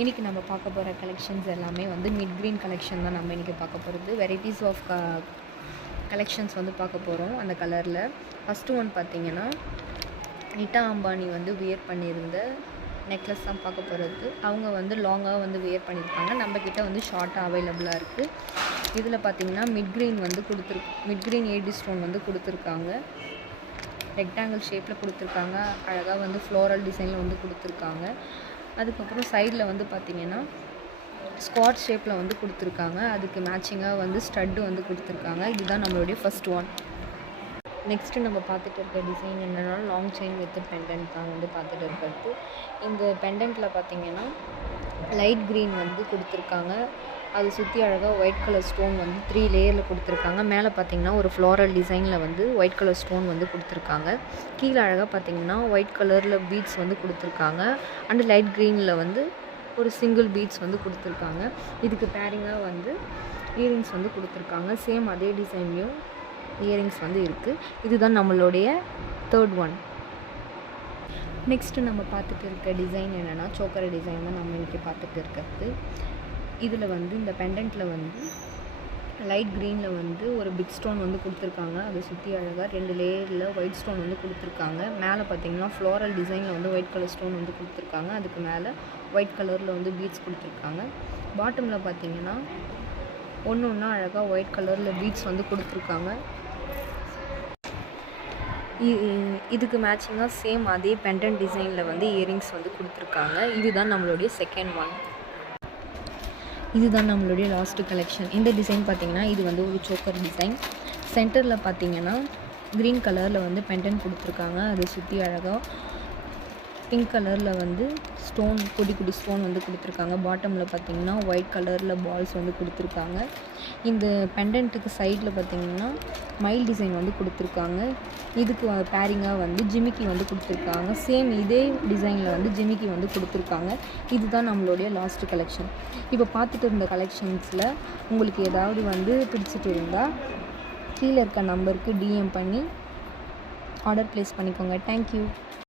இன்றைக்கி நம்ம பார்க்க போகிற கலெக்ஷன்ஸ் எல்லாமே வந்து மிட் க்ரீன் கலெக்ஷன் தான் நம்ம இன்றைக்கி பார்க்க போகிறது. வெரைட்டிஸ் ஆஃப் கலெக்ஷன்ஸ் வந்து பார்க்க போகிறோம். அந்த கலரில் ஃபஸ்ட்டு ஒன் பார்த்திங்கன்னா நிட்டா அம்பானி வந்து வியர் பண்ணியிருந்த நெக்லஸ் தான் பார்க்க போகிறது. அவங்க வந்து லாங்காக வந்து வியர் பண்ணியிருப்பாங்க. நம்மக்கிட்ட வந்து ஷார்ட்டாக அவைலபிளாக இருக்குது. இதில் பார்த்திங்கன்னா மிட் க்ரீன் ஏடி ஸ்டோன் வந்து கொடுத்துருக்காங்க. ரெக்டாங்கிள் ஷேப்பில் கொடுத்துருக்காங்க. அழகாக வந்து ஃப்ளோரல் டிசைனில் வந்து கொடுத்துருக்காங்க. அதுக்கப்புறம் சைடில் வந்து பார்த்திங்கன்னா ஸ்குவாட் ஷேப்பில் வந்து கொடுத்துருக்காங்க. அதுக்கு மேட்சிங்காக வந்து ஸ்டட்டு வந்து கொடுத்துருக்காங்க. இதுதான் நம்மளுடைய ஃபஸ்ட் ஒன். நெக்ஸ்ட்டு நம்ம பார்த்துட்டு இருக்க டிசைன் என்னென்னா லாங் செயின் வித் பெண்டன்ட் தான் வந்து பார்த்துட்டு இருக்கிறது. இந்த பெண்டன்ட்டில் பார்த்திங்கன்னா லைட் க்ரீன் வந்து கொடுத்துருக்காங்க. அது சுற்றி அழகாக ஒயிட் கலர் ஸ்டோன் வந்து 3 லேயரில் கொடுத்துருக்காங்க. மேலே பார்த்திங்கன்னா ஒரு ஃப்ளோரல் டிசைனில் வந்து ஒயிட் கலர் ஸ்டோன் வந்து கொடுத்துருக்காங்க. கீழே அழகாக பார்த்திங்கன்னா ஒயிட் கலரில் பீட்ஸ் வந்து கொடுத்துருக்காங்க. அண்டு லைட் க்ரீனில் வந்து ஒரு சிங்கிள் பீட்ஸ் வந்து கொடுத்துருக்காங்க. இதுக்கு பேரிங்காக வந்து இயரிங்ஸ் வந்து கொடுத்துருக்காங்க. சேம் அதே டிசைன்லேயும் இயரிங்ஸ் வந்து இருக்குது. இதுதான் நம்மளுடைய தேர்ட் ஒன். நெக்ஸ்ட்டு நம்ம பார்த்துட்டு இருக்க டிசைன் என்னென்னா சோக்கர் டிசைன் தான் நம்ம இன்றைக்கி பார்த்துட்டு இருக்கிறது. இதில் வந்து இந்த பெண்டன்ட்டில் வந்து லைட் க்ரீனில் வந்து ஒரு பிக் ஸ்டோன் வந்து கொடுத்துருக்காங்க. அதை சுற்றி அழகாக 2 லேயரில் ஒயிட் ஸ்டோன் வந்து கொடுத்துருக்காங்க. மேலே பார்த்திங்கன்னா ஃப்ளோரல் டிசைனில் வந்து ஒயிட் கலர் ஸ்டோன் வந்து கொடுத்துருக்காங்க. அதுக்கு மேலே ஒயிட் கலரில் வந்து பீட்ஸ் கொடுத்துருக்காங்க. பாட்டமில் பார்த்திங்கன்னா ஒன்று அழகாக ஒயிட் கலரில் பீட்ஸ் வந்து கொடுத்துருக்காங்க. இதுக்கு மேட்சிங்காக சேம் அதே பெண்டன்ட் டிசைனில் வந்து இயரிங்ஸ் வந்து கொடுத்துருக்காங்க. இதுதான் நம்மளுடைய செகண்ட் ஒன். இதுதான் நம்மளுடைய லாஸ்ட்டு கலெக்ஷன். இந்த டிசைன் பார்த்திங்கன்னா இது வந்து ஒரு சோக்கர் டிசைன். சென்டரில் பார்த்திங்கன்னா க்ரீன் கலரில் வந்து பெண்டன்ட் கொடுத்துருக்காங்க. அதை சுற்றி அழகாக பிங்க் கலரில் வந்து ஸ்டோன் குட்டி ஸ்டோன் வந்து கொடுத்துருக்காங்க. பாட்டமில் பார்த்திங்கன்னா ஒயிட் கலரில் பால்ஸ் வந்து கொடுத்துருக்காங்க. இந்த பெண்டன்ட்டுக்கு சைடில் பார்த்திங்கன்னா மைல் டிசைன் வந்து கொடுத்துருக்காங்க. இதுக்கு பேரிங்காக வந்து ஜிமிக்கி வந்து கொடுத்துருக்காங்க. சேம் இதே டிசைனில் வந்து ஜிமிக்கி வந்து கொடுத்துருக்காங்க. இதுதான் நம்மளுடைய லாஸ்ட்டு கலெக்ஷன். இப்போ பார்த்துட்டு இருந்த கலெக்ஷன்ஸில் உங்களுக்கு ஏதாவது வந்து பிடிச்சிட்டு இருந்தால் கீழே இருக்க நம்பருக்கு டிஎம் பண்ணி ஆர்டர் ப்ளேஸ் பண்ணிக்கோங்க. தேங்க்யூ.